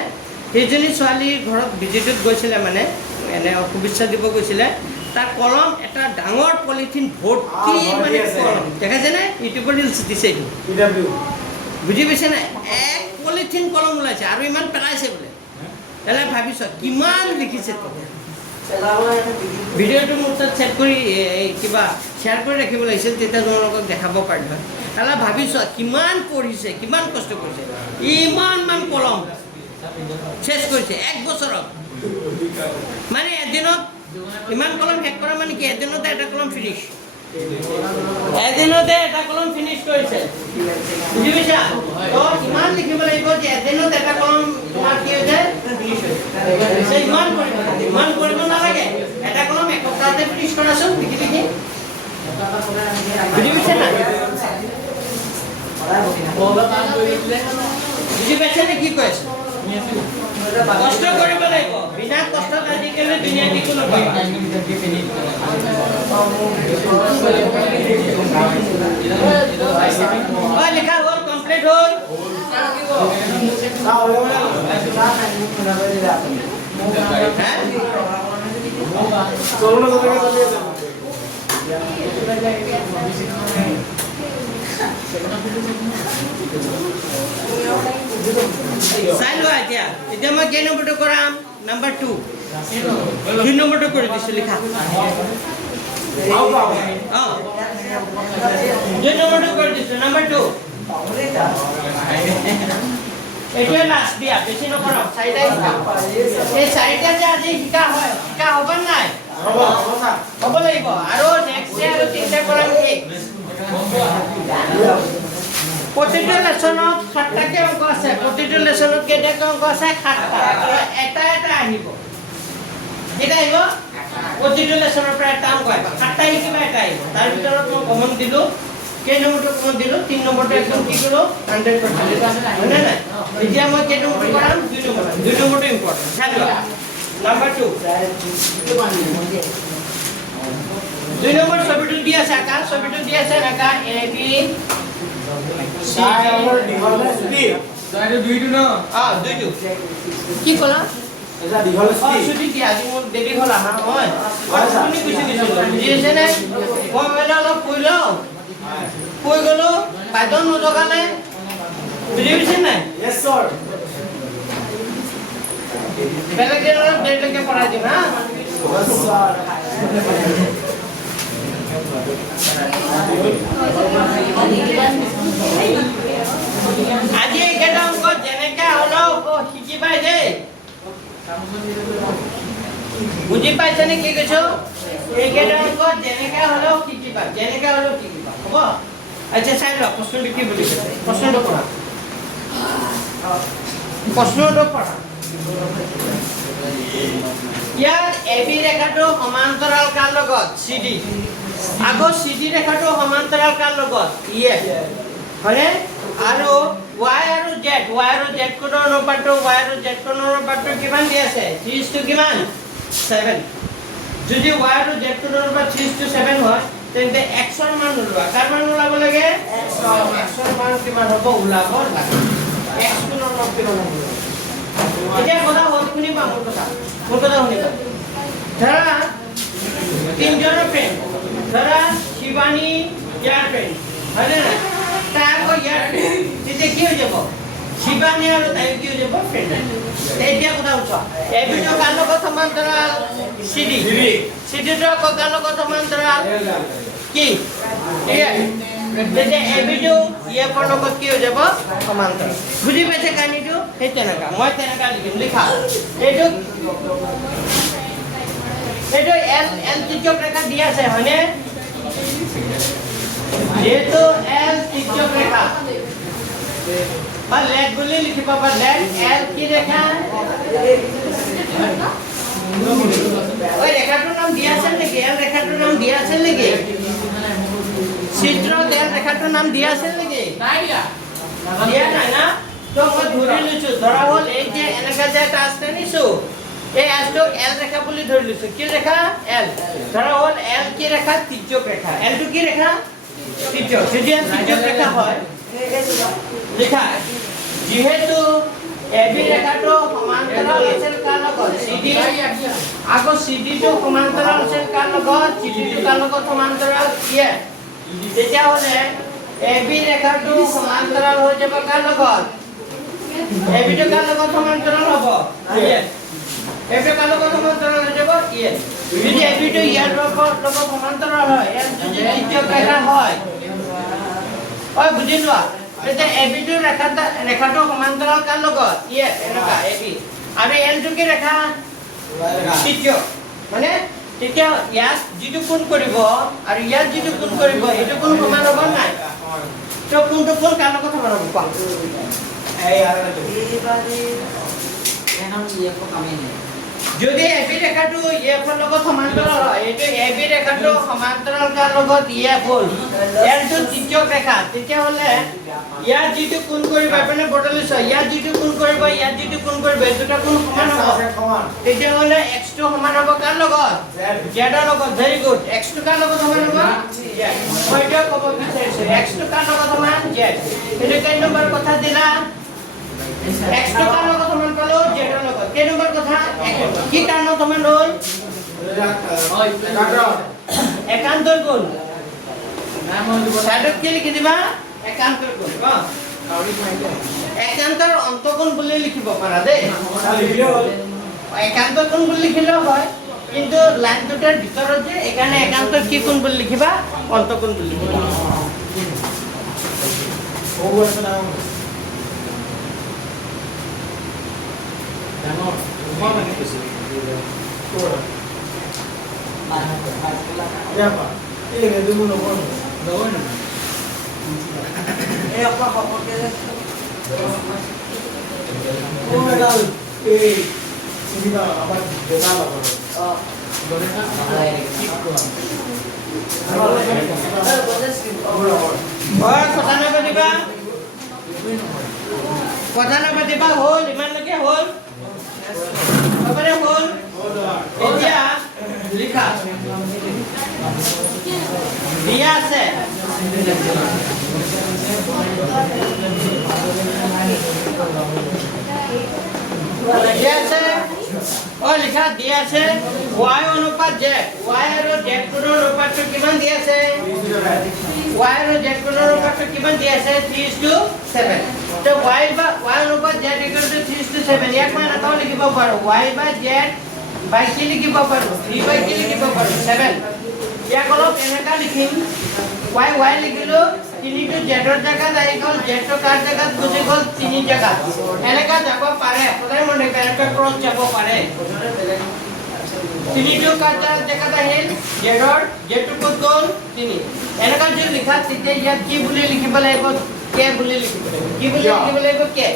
সেইজনী ছোৱালী ঘৰত ভিজিটত গৈছিলে, মানে এনে শুভেচ্ছা দিব গৈছিলে। তাৰ কলম এটা ডাঙৰ পলিথিন ভৰ্তি মানে কলম দেখাইছে নে? ইউটিউবৰ ৰিলছ দিছে এইটো, বুজি পাইছে নাই? এক পলিথিন কলম ওলাইছে আৰু ইমান পেলাইছে বোলে। তাহলে ভাবিছ কিমান লিখিছে। ভিডিঅ'টো মোৰ তাত ছেট কৰি কিবা শ্বেয়াৰ কৰি ৰাখিব লাগিছিল, তেতিয়া তোমালোকক দেখাব পাৰিম। তাহলে ভাবিছ কিমান পঢ়িছে, কিমান কষ্ট কৰিছে। ইমান কলম শেষ কৰিছে 1 বছৰত, মানে এদিনত ইমান কলম শেষ কৰা মানে কি? এদিনতে এটা কলম ফিনিশ, এদিনতে এটা কলম ফিনিশ কৰিছে, বুজি পাইছা? তো ইমান লিখিব লাগিব যে এদিনত এটা কলম তোমাৰ কি হৈছে? ফিনিশ হৈছে। ইমান কৰিব নালাগে, এটা কলম এসপ্তাহতে ফিনিশ কৰাচোন লিখি লিখি, বুজি পাইছা না? বুজি পাইছা নে কি কৈ আছো? কষ্ট কৰিব লাগিব, বিনা কষ্টত আজিকালি দুনিয়াত একো নাপাবা। লিখা হ'ল, কমপ্লিট হ'ল। চাই লোৱা এতিয়া। এতিয়া মই কেই নম্বৰটো কৰাম? নাম্বাৰ 2। 2 নম্বৰটো কৰি দিছো, লিখা। 2 নম্বৰটো কৰি দিছো, নাম্বাৰ 2। এইটোৱে লাষ্ট দিয়া, বেছি নকৰাম, 4টা শিকা। এই 4টা যে আজি শিকা হয়, শিকা হ'ব নাই? হ'ব লাগিব। আৰু নেক্সট ডে আৰু 3টা কৰাম কি? প্ৰতিটো লেসনত 7টাকে অংক আছে, প্ৰতিটো লেসনত কেইটাকে অংক আছে? 7টা। এটা আহিব, এটা আহিব, প্ৰতিটো লেসনৰ পৰা এটা অংক আহিব, 7টা শিকিবা, এটা আহিব। তাৰ ভিতৰত মই কমন দিলো, কেই নম্বৰটো কমন দিলো? 3 নম্বৰটো একদম কি কৰিলো? 100% হয় নে নাই? এতিয়া মই কেই নম্বৰটো কৰাম? 2 নম্বৰ। 2 নম্বৰটো ইম্পৰ্টেণ্ট, চাই লোৱা। নাম্বাৰ 2, 2 নম্বৰ ছবিটো দি আছে, আকা ছবিটো দি আছে, আকা এ বি কি কলা? ছুটি কি আজি মোৰ দেৰি হ'ল আহা। হয় আপুনি গুচি গৈছিলো, বুজি আছে নে? মই মানে অলপ শুই লওঁ, শুই গলো, বাইদেউ নজগালে, বুজি পাইছে নাই? বেলেগ দিন অলপ দেৰিলৈকে পঢ়াই দিম হা। আজি এইকেইটা অংক যেনেকে হলেও শিকিবা দেই, বুজি পাইছে নে কি কৈছো? এইকেইটা অংক যেনেকে হলেও শিকিবা, যেনেকে হলেও শিকিবা, হ'ব? আচ্ছা চাই লোৱা প্ৰশ্নটো কি বুলি কৈছে, প্ৰশ্নটো পঢ়া, প্ৰশ্নটো পঢ়া। ইয়াত এবি ৰেখাটো সমান্তৰাল কাৰ লগত? CD। আগৰ CD ৰেখাটো সমান্তৰাল কাৰ লগত? EF, হয়নে? আৰু y আৰু z, y আৰু z কোণৰ অনুপাতটো, y আৰু z কোণৰ অনুপাতটো কিমান দি আছে? 3:7 কিমান? 7। যদি y আৰু z কোণৰ অনুপাত 3:7 হয়, তেন্তে x ৰ মান ওলোৱা। কাৰ মান ওলাব লাগে? x ৰ মান কিমান হ'ব? ওলাব লাগে। x কোণৰ মান কিমান হ'ব? এতিয়া কথা হ'ল, শুনিবা মোৰ কথা শুনিবা। ধৰা 3জনৰ ফ্ৰেণ্ড, ধৰা শিৱানী ইয়াৰ ফ্ৰেণ্ড, হয়নে নাই? তাই আকৌ ইয়াত তেতিয়া কি হৈ যাব শিৱানী আৰু তাই কি হৈ যাব ফ্ৰেণ্ড এতিয়া কথা উঠোৱা এবিটো কাৰ লগত সমান্তৰাল চিডি চিডিটো আকৌ কাৰ লগত সমান্তৰাল কি তেতিয়া এবিটো ইয়াৰ লগত কি হৈ যাব সমান্তৰাল বুজি পাইছে কাহিনীটো সেই তেনেকা মই তেনেকা লিখিম লিখা এইটো এল এল তিৰ্যক ৰেখা দিয়া আছে হয়নে যেহেতু এল তিৰ্যক ৰেখা বা লেট বুলি লিখিব বা লেট এল কি ৰেখা ওই ৰেখাটোৰ নাম দিয়া আছে নেকি এল ৰেখাটোৰ নাম দিয়া আছে নেকি চিত্ৰত এল ৰেখাটোৰ নাম দিয়া আছে নেকি দিয়া নাই না তো মই ধৰি লৈছো ধৰা হ'ল এই যে এনেকা যে এটা আছে নিছো এই আজটো এল ৰেখা বুলি ধৰি লৈছো কি ৰেখা এল ধৰা হ'ল এল কি ৰেখা তিৰ্যক ৰেখা এল টু কি ৰেখা তিৰ্যক যদি তিৰ্যক ৰেখা হয় লিখা যেহেতু এবি ৰেখাটো সমান্তৰাল আছিল কাৰ লগত সিডি আকৌ সিডিটো সমান্তৰাল আছিল কাৰ লগত সিডিটো কাৰ লগত সমান্তৰাল ইয়ে তেতিয়া হ'লে এবি ৰেখাটো সমান্তৰাল হৈ যাব কাৰ লগত এবিটো কাৰ লগত সমান্তৰাল হ'ব ইয়ে এবিটো কাৰ লগত সমান্তৰাল হৈ যাব ইয়ে যদি এবিটো ইয়াৰ লগত সমান্তৰাল হয় ইয়াৰ যদি তিৰ্যক ৰেখা হয় ওই বুজি লোৱা তেতিয়া এবিটো ৰেখাটো সমান্তৰাল কাৰ লগত ইয়ে এনেকা এবি আৰু এলটো কি ৰেখা তিৰ্যক মানে তেতিয়া ইয়াত যিটো কোণ কৰিব আৰু ইয়াত যিটো কোণ কৰিব এইটো কোণ সমান হ'ব নাই তো কোণটো কোণ কাৰ লগত সমান হ'ব কোৱা এই আৰু এইবাৰে এনাম ইয়েকো কামে নাই যদি এবি ৰেখাটো ইএফৰ লগত সমান্তৰাল হয় এইটো এবি ৰেখাটো সমান্তৰাল কাৰ লগত ইএফ হ'ল এলটো তিৰ্যক ৰেখা তেতিয়া হ'লে ইয়াত যিটো কোণ কৰিব আপুনি বদলিছ ইয়াত যিটো কোণ কৰিব ইয়াত যিটো কোণ কৰিব এই দুটা কোণ সমান হ'ব তেতিয়া হ'লে x টো সমান হ'ব কাৰ লগত z ৰ লগত ভেৰি গুড x টো কাৰ লগত সমান হ'ব z মই এটা ক'ব বিচাৰিছো x টো কাৰ লগত সমান z এইটো কেই নম্বৰ কথা দিলা x টো কাৰ লগত সমান পালো z ৰ লগত কেই নম্বৰ কথা কি কাৰণত সমান হ'ল একান্তৰ কোণ সাইডত কি লিখি দিবা একান্তৰ কোণ একান্তৰ অন্তকোণ বুলি লিখিব পাৰা দেই একান্তৰ কোণ বুলি লিখিলেও হয় কিন্তু লাইন দুটাৰ ভিতৰত যে এখানে একান্তৰ কি কোণ বুলি লিখিবা অন্তকোণ বুলি লিখিবা কথা নাপাতিবা হ'ল ইমানলৈকে হ'ল সবৰে হ'ল এতিয়া লিখা দিয়া আছে দিয়া আছে ও লিখা দিয়া আছে y অনুপাত z y আৰু z কোণৰ অনুপাতটো কিমান দিয়া আছে y আৰু z কোণৰ অনুপাতটো কিমান দিয়া আছে 3:7 তো y অনুপাত z 3:7 ইয়াক মই এনেকৈ লিখিব পাৰো y z বাই কি লিখিব পাৰো 3 বাই কি লিখিব পাৰো 7 ইয়াক অলপ এনেকা লিখিম y লিখিলো 3 টো z ৰ জায়গাত আহি গ'ল z টো কাৰ জায়গাত গুচি গ'ল 3 জায়গাত এনেকা যাব পাৰে সদায় মনে এনেকা ক্ৰস যাব পাৰে 3 টো কাৰ জায়গাত আহিল z টো ক'ত গ'ল 3 এনেকা যদি লিখা তেতিয়া ইয়াত কি বুলি লিখিব লাগিব কে বুলি লিখিব লাগিব কি বুলি লিখিব লাগিব কে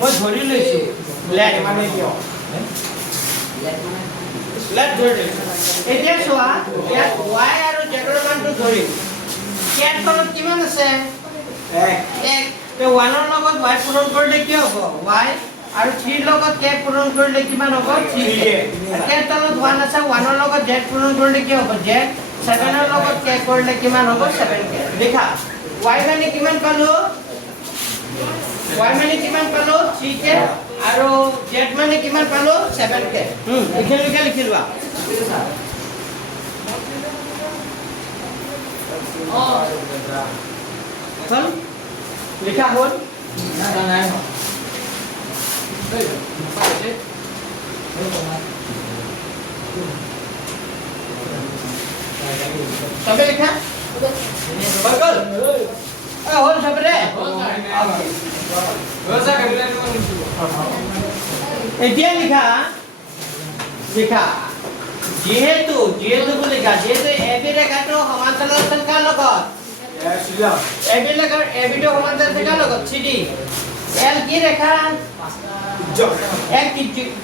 মই ধৰি লৈছো লেট মানে কিয় লেট ধৰি এতিয়া চোৱা ইয়াত y আৰু z ৰ মানটো ধৰিম কেৰ তলত কিমান আছে 1 তো 1 ৰ লগত y পূৰণ কৰিলে কি হ'ব y আৰু 3 ৰ লগত k পূৰণ কৰিলে কিমান হ'ব 3 কেৰ তলত 1 আছে 1 ৰ লগত z পূৰণ কৰিলে কি হ'ব z 7 ৰ লগত k কৰিলে কিমান হ'ব 7k দেখা y মানে কিমান পালো y মানে কিমান পালো 3k আৰু z মানে কিমান পালো 7k এখানে লিখি লোৱা হল লিখা হ'ল সবে লিখা হৈ গ'ল হ'ল সবৰে এতিয়া লিখা যিহেতু বুলি লিখা যিহেতু এবি ৰেখাটো সমান্তৰাল আছিল কাৰ লগত এবি টো সমান্তৰাল আছিল কাৰ লগত চিডি এল কি ৰেখা এক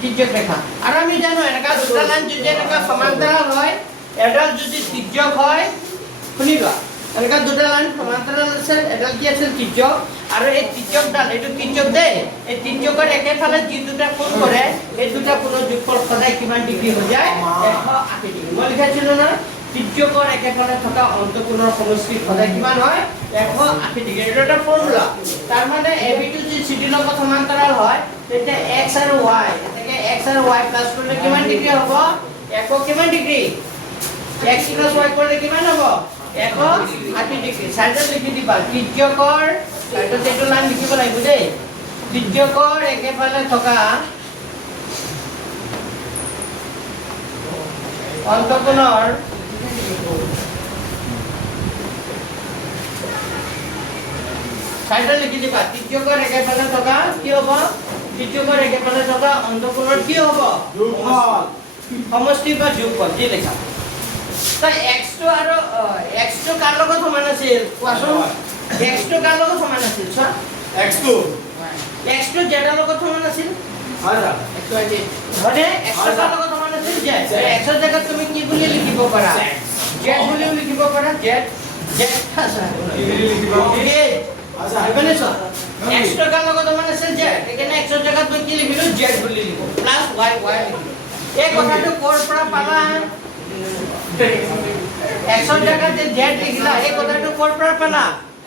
তিৰ্যক ৰেখা আৰু আমি জানো এনেকা দুটা লাইন যদি এনেকা সমান্তৰাল হয় এডাল যদি তিৰ্যক হয় শুনিবা এনেকা দুটা লাইন সমান্তৰাল আছে এডাল কি আছিল তিৰ্যক আৰু এই তিৰ্যকডাল এইটো তিৰ্যক দে এই তিৰ্যকৰ একেফালে যি দুটা কোণ কৰে এই দুটা কোণৰ যোগফল সদায় কিমান ডিগ্ৰী হৈ যায় 180 ডিগ্ৰী মই লিখিছিলো না তিৰ্যকৰ একেফালে থকা অন্তঃকোণৰ সমষ্টি সদায় কিমান হয় 180 ডিগ্ৰী এটা এটা ফৰ্মুলা তাৰ মানে এবি টু যি সিডি লগত সমান্তৰাল হয় তেতিয়া x আৰু y এটাকে x আৰু y প্লাস কৰিলে কিমান ডিগ্ৰী হ'ব 1 কিমান ডিগ্ৰী x plus y কৰিলে কিমান হ'ব 180 ডিগ্ৰী সাইডত লিখি দিবা তিৰ্যকৰ সাইডত এইটো লাইন লিখিব লাগিব দেই তিৰ্যকৰ একেফালে থকা অন্তঃকোণৰ সাইডত লিখি দিবা তিৰ্যকৰ একেফালে থকা কি হ'ব তিৰ্যকৰ একেফালে থকা অন্তঃকোণৰ কি হ'ব যোগফল সমষ্টি বা যোগফল যি লেখা তাই x2 আৰু x2 কাৰ লগত সমান আছিল কোৱাচোন x2 কাৰ লগত সমান আছিল চোৱা x2 z ৰ লগত সমান আছিল হয় x2 কাৰ লগত সমান আছিল z x ৰ জায়গাত তুমি কি বুলি লিখিব পাৰা z বুলি লিখিব পাৰা z আচ্ছা কি বুলি লিখিব আচ্ছা এবাৰে চোৱা x2 কাৰ লগত সমান আছিল z এখানে x ৰ জায়গাত মই কি লিখিলো z বুলি লিখো প্লাস y লিখিলো এই কথাটো কৰ পৰা পালা एक्सर जगह जे जेड लिखला ए কথাটো কোৰ পৰা পালা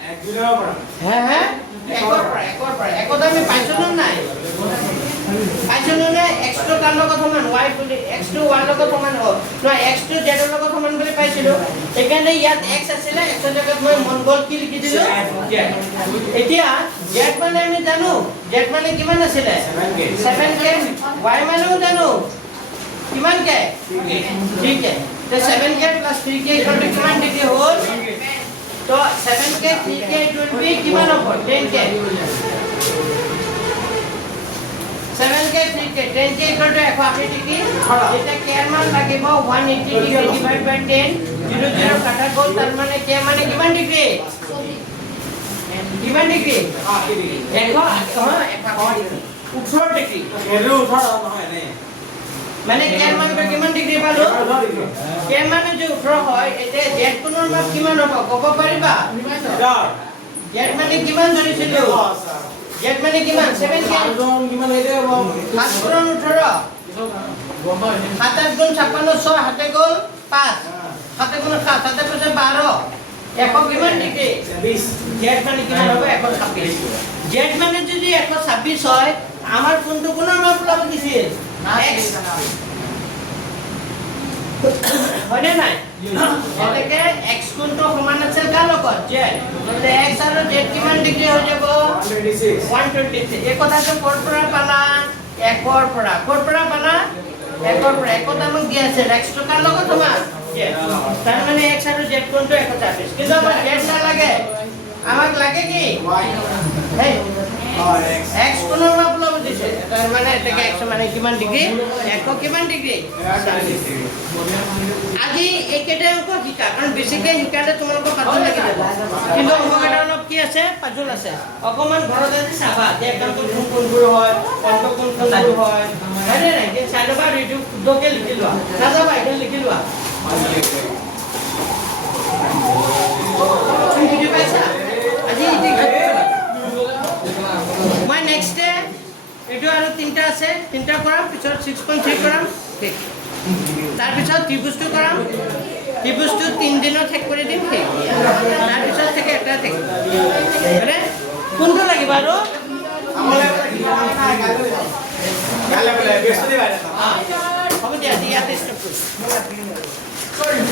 এক দিনৰ পৰা হ্যাঁ একৰ পৰা একদা আমি পাইছো না নাই পাইছো না x2 কার লগত সমান y বুলি x2 y লগত সমান হয় ন x2 z ৰ লগত সমান বুলি পাইছিলো এখানে ইয়াত x আছিল x ৰ জায়গাত মই মন গল কি লিখি দিলো z এতিয়া z মানে আমি জানো z মানে কিমান আছিল 7k y মানেও জানো किमान क्या है ठीक है तो 7k plus 3k equal to किमान डिग्री हो तो 7k 3k it will be किमान हो 10k 7k 3k 10k equal to 180 degree এটা k এর মান লাগিব 180 डिग्री divided by 10 0 0 কাটা গল তার মানে k মানে কিমান ডিগ্রি কিমান ডিগ্রি 80 ডিগ্রি দেখো হ্যাঁ 18 ডিগ্রি এর 18 নহয় নে মানে কেৰ মান কিমান ডিগ্ৰী পালো কেৰ মানে যে 18 হয় এতে z কোণৰ মান কিমান হ'ব ক'ব পাৰিবা z মানে কিমান ধৰিছিলো z মানে কিমান 7 কে কিমান হেতে হ'ব 7 গুণ 18 7 গুণ 56 6 হাতে গ'ল 5 7 গুণ 7 7 পিছে 12 100 কিমান ডিগ্ৰী 26 z মানে কিমান হ'ব 126 z মানে যদি 126 হয় আমার কোনটো কোণৰ মান ওলাব দিছিল x হয়নে নাই এটাকে x কোণটো সমান আছে কাৰ লগত z মানে x আৰু z কিমান ডিগ্ৰী হৈ যাব 126 এই কথাটো ক'ৰ পৰা পালা 1 পৰা ক'ৰ পৰা পালা 1 পৰা একতা মোক দিয়া আছে x টো কাৰ লগত সমান z তাৰ মানে x আৰু z কোণটো 126 কিন্তু আমাৰ z না লাগে আমাক লাগে কি y x কোণৰ মান ওলাব দিছে তাৰ মানে এটাকে x মানে কিমান ডিগ্ৰী 1 কিমান ডিগ্ৰী 40 ডিগ্ৰী আজি একেটা অংক শিকা কাৰণ বেছিকে শিকালে তোমালোকৰ পাজল লাগি যাব কিন্তু অংকটা অলপ কি আছে পাজল আছে অকমান ঘৰত আজি চাবা যে একদম কোনবোৰ হয় অংক কোনবোৰ হয় হয়নে নাই যে চাইডবা ৰিডিউ শুদ্ধকে লিখি লোৱা নাযাবা এটা লিখি লোৱা তুমি বুজি পাইছা আজি মই নেক্সট ডে এটো আৰু তিনটা আছে তিনটা কৰাম পিছত 6.3 কৰাম ঠিক তাৰ পিছত ত্ৰিভুজটো কৰাম ত্ৰিভুজটো 3 দিনত শেষ কৰি দিম ঠিক তাৰ পিছত থেকে এটা ঠিক মানে কোনটো লাগিব আৰু গালে বলে বৃহস্পতিবাৰে হ'ব দিয়া ইয়াতে ষ্টপ কৰিম